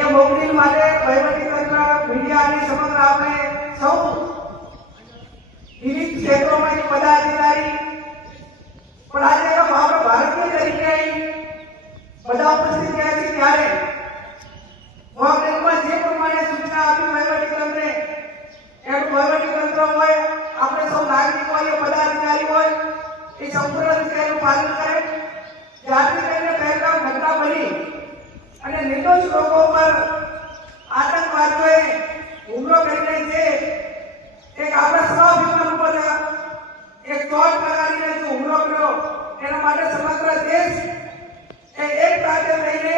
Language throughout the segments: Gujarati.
અહીંયા મોકલી માટે વહીવટી તંત્ર મીડિયા અને સમગ્ર આપણે સૌ વિવિધ ક્ષેત્રોમાંથી પદાધિકારી, પણ આજે આપણે ભારતીય તરીકે બધા ઉપસ્થિત થયા છે ત્યારે મોકલીલમાં જે પ્રમાણે સૂચના આપી વહીવટી તંત્રે, એનું તંત્ર હોય, આપણે સૌ નાગરિક પદાધિકારી હોય, એ સંપૂર્ણ રીતે એનું પાલન કરે. જ્યારથી કરીને પહેલગામ ઘટના બની અને નિર્દોષ લોકો પર આતંકવાદીઓએ હુમલો કરીને જે એક આપણા સ્વાભિમાન ઉપર એક ચોટ લગાડીને જે હુમલો કર્યો. એના માટે સમગ્ર દેશ એ એક સાથે લઈને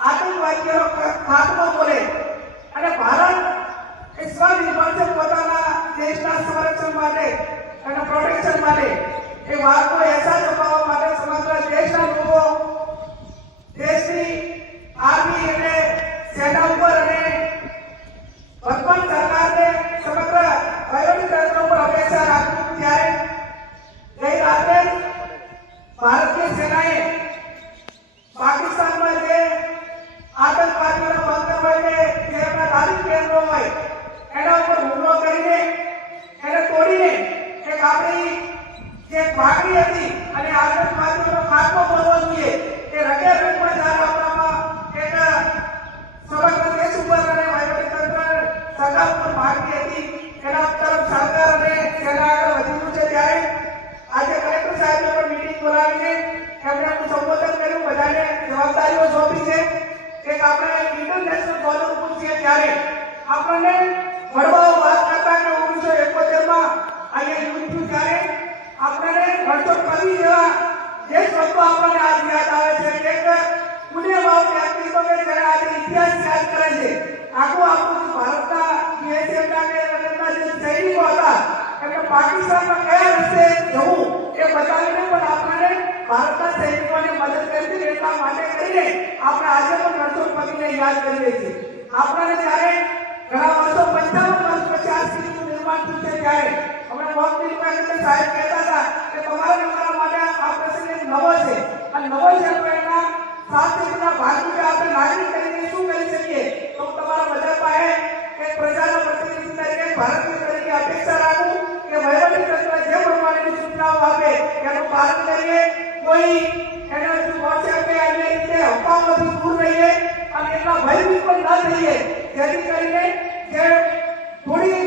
આતંકવાદીઓનો ખાતમો બોલે. અને ભારત એ સ્વનિર્ભર છે પોતાના દેશના સંરક્ષણ માટે અને પ્રોટેક્શન માટે એ વાતનો અહેસાસ અપાવવા માટે સમગ્ર દેશના લોકો દેશની આર્મી એટલે સેના ઉપર અને વર્તમાન સરકારને સમગ્ર વહીવટી તંત્ર ઉપર અપેક્ષા રાખી હતી ત્યારે ગઈ રાત્રે ભારતીય સેનાએ પાકિસ્તાનમાં જે આતંકવાદીઓનો બાંધકામ હોય છે જે એમના તાલીમ કેન્દ્રો હોય, એના ઉપર હુમલો કરીને એને તોડીને એક આપણી જે માગણી હતી અને આતંકવાદીઓનો ખાત્મો કરવો જોઈએ એ રગે રગમાં ધ્યાન આપવામાં એક સમગ્ર દેશ ઉપર અને વહીવટી તંત્ર સરકાર ઉપર માગણી હતી એના તરફ સરકાર અને સેના આગળ વધી રહ્યું છે ત્યારે આજે કલેક્ટર સાહેબે પણ મીટિંગ બોલાવીને એમણે એમનું સંબોધન કર્યું બધાને જવાબદારીઓ સોંપી છે એક આપણે ઇન્ટરનેશનલ બોર્ડર ઉપર છીએ ત્યારે આપણને વડવાઓ વાત કરતા કે ઓગણીસો એકોતેરમાં અહીંયા યુદ્ધ થયું ત્યારે આપણને વર્ષો કવિ જે દેશભક્તો આપણને આજ યાદ આવે છે. કે પુણ્ય ભાવ તો કે જ્યારે આજે ઇતિહાસ યાદ કરે છે. આખું આપણું ભારતના બીએસએફના કે રણના જે સૈનિકો હતા, એમને પાકિસ્તાનમાં કયા રસ્તે જવું એ બતાવીને પણ આપણને ભારતના સૈનિકોને મદદ કરી હતી એટલા માટે કરીને આપણે આજે પણ રણછોડ પતિને યાદ કરીએ છીએ. આપણને જ્યારે ઘણા વર્ષો પંચાવન વર્ષ પછી આ સ્થિતિનું નિર્માણ થયું છે ત્યારે. હમણાં મોક મિલમાં એટલે સાહેબ કહેતા હતા કે તમારે અમારા માટે આ પ્રસંગ નવો છે. અને નવો છે તો એના ભાગ ભાગરૂપે આપણે નાગરિક તરીકે શું કરી શકીએ? તો હું તમારા બધા પાસે કે પ્રજાના પ્રતિનિધિ તરીકે ભારતીય તરીકે અપેક્ષા રાખું કે વહીવટી તંત્ર જે પ્રમાણેની સૂચનાઓ આપે એનું પાલન કરીએ. કોઈ એને વોટ્સએપ કે અન્ય રીતે અફવાઓથી દૂર રહીએ અને એટલા ભયભીત પણ ન થઈએ. જેથી કરીને જે થોડી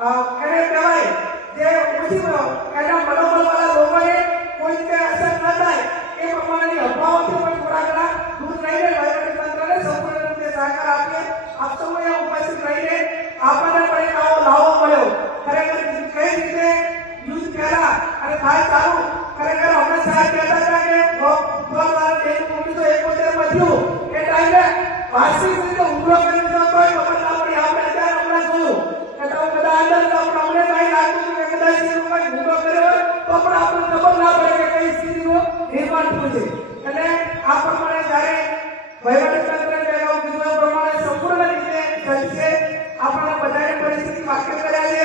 અ, એને કહેવાય જે ઓછી એના મનોબળવાળા લોકોને કોઈ રીતે અસર ન થાય એ પ્રમાણેની અફવાઓથી પણ થોડા ઘણા દૂર રહીને વહીવટી તંત્રને સંપૂર્ણ રીતે સહકાર આપીએ આપ સૌએ ઉપસ્થિત રહીને આપણને પણ એક આવો લાવો મળ્યો ખરેખર કઈ રીતે યુદ્ધ પહેલા અને થાય ચાલુ ખરેખર હમણાં સાહેબ કહેતા હતા કે ફૂટબોલ ડે ઓગણીસો એકોતેરમાં થયું એ ટાઈમે વાર્ષિક રીતે હુમલો કરી દીધો તોય ખબર ના પડી આપણે અત્યારે હમણાં જોયું કે તમે બધા અંદર તો કર્યો હોય, તો પણ આપણે ખબર ના પડે નિર્માણ થયું છે. એટલે જ્યારે વહીવટી તંત્રે પહેલા કીધું, એ પ્રમાણે સંપૂર્ણ રીતે સજ્જ છે. આપણા બધાની પરિસ્થિતિ વાક્ય કર્યા છે.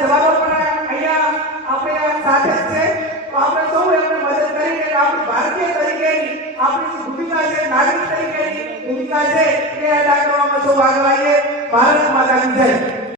જવાનો પણ અહીંયા આપણે સાથે જ છે. તો આપણે સૌ એમને મદદ કરીને કે આપણી ભારતીય તરીકેની આપણી જે ભૂમિકા છે, નાગરિક તરીકેની ભૂમિકા છે, એ અદા કરવામાં સૌ આવીએ. ભારત માતાની જય.